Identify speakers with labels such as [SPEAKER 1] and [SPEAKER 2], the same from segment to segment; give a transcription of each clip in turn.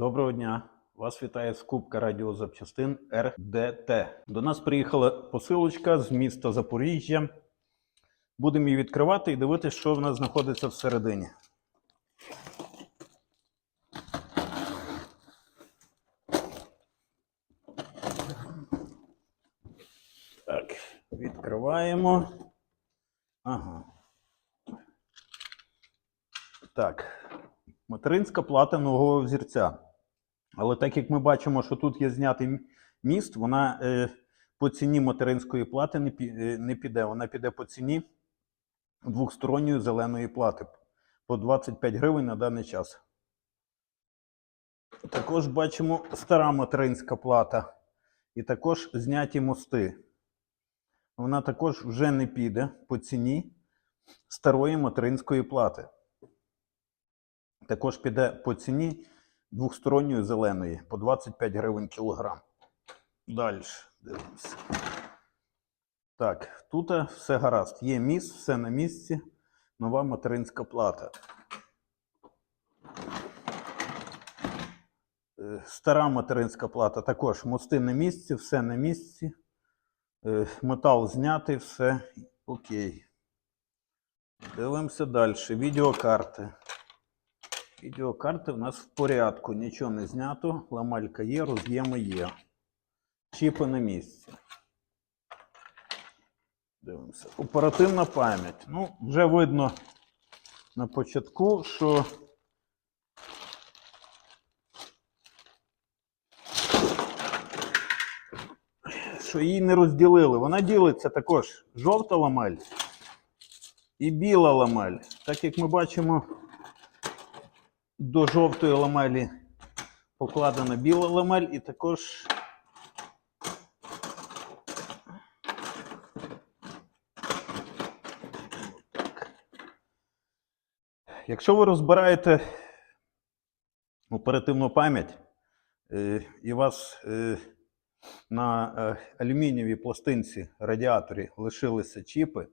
[SPEAKER 1] Доброго дня! Вас вітає скупка радіозапчастин РДТ. До нас приїхала посилочка з міста Запоріжжя. Будемо її відкривати і дивитися, що в нас знаходиться всередині. Так, відкриваємо. Ага. Так, материнська плата нового взірця. Але так як ми бачимо, що тут є знятий міст, вона е, по ціні материнської плати е, не піде. Вона піде по ціні двохсторонньої зеленої плати по 25 гривень на даний час. Також бачимо стара материнська плата і також зняті мости. Вона також вже не піде по ціні старої материнської плати. Також піде по ціні двохсторонньої зеленої по 25 гривень кілограм. Далі дивимося. Так, тут все гаразд. Є міст, все на місці. Нова материнська плата. Е, Стара материнська плата також мости на місці, все на місці. Е, Метал знятий, все окей. Дивимося далі. Відеокарти. Відеокарти в нас в порядку, нічого не знято, ламалька є, роз'єми є. Чіпи на місці. Дивимося. Оперативна пам'ять. Ну, вже видно на початку, що що її не розділили. Вона ділиться також жовта ламель і біла ламель. Так як ми бачимо, до жовтої ламелі покладена біла ламель і також Якщо ви розбираєте оперативну пам'ять, е, і у вас е, на е, алюмінієвій пластинці радіаторі лишилися чіпи,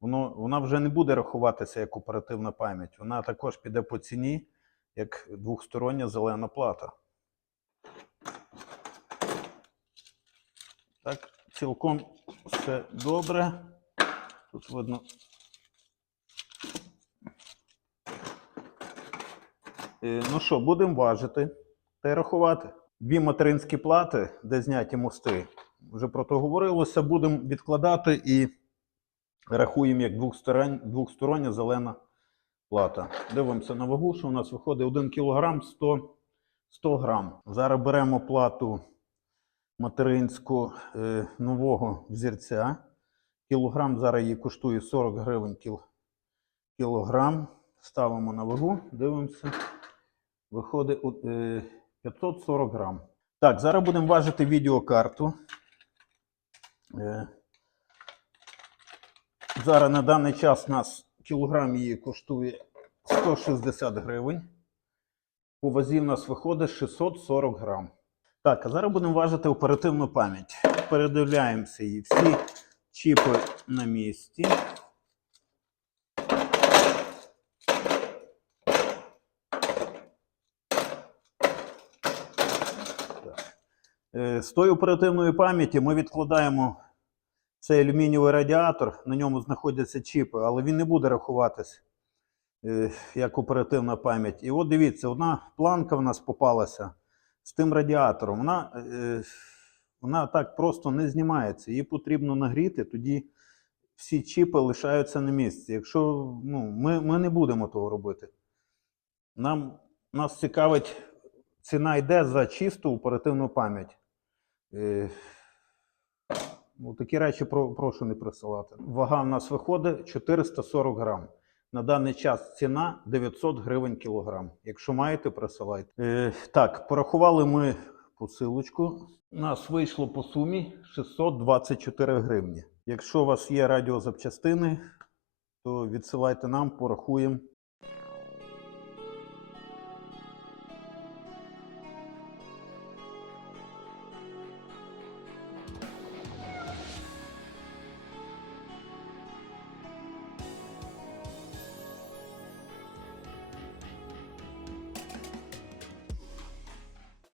[SPEAKER 1] воно, вона вже не буде рахуватися як оперативна пам'ять. Вона також піде по ціні, як двохстороння зелена плата. Так, цілком все добре. Тут видно. Е, Ну що, будемо важити та й рахувати. Дві материнські плати, де зняті мости. Вже про то говорилося. Будемо відкладати і рахуємо як двохсторон- двохстороння зелена плата. Дивимося на вагу, що у нас виходить 1 кг 100, 100 грам. Зараз беремо плату материнську е, нового взірця. Кілограм зараз її коштує 40 гривень кіл, кілограм. Ставимо на вагу, дивимося. Виходить е, 540 грам. Так, зараз будемо важити відеокарту. Е, Зараз на даний час у нас кілограм її коштує 160 гривень. По вазі в нас виходить 640 грам. Так, а зараз будемо важити оперативну пам'ять. Передивляємося її. Всі чіпи на місці. Е, З тої оперативної пам'яті ми відкладаємо цей алюмінієвий радіатор, на ньому знаходяться чіпи, але він не буде рахуватись е, як оперативна пам'ять. І от дивіться, одна планка в нас попалася з тим радіатором. Вона, е, вона так просто не знімається. Її потрібно нагріти, тоді всі чіпи лишаються на місці. Якщо ну, ми, ми не будемо того робити. Нам, нас цікавить, ціна йде за чисту оперативну пам'ять. Ну, такі речі про, прошу не присилати. Вага в нас виходить 440 грам. На даний час ціна 900 гривень кілограм. Якщо маєте, присилайте. Е, так, порахували ми посилочку. У нас вийшло по сумі 624 гривні. Якщо у вас є радіозапчастини, то відсилайте нам, порахуємо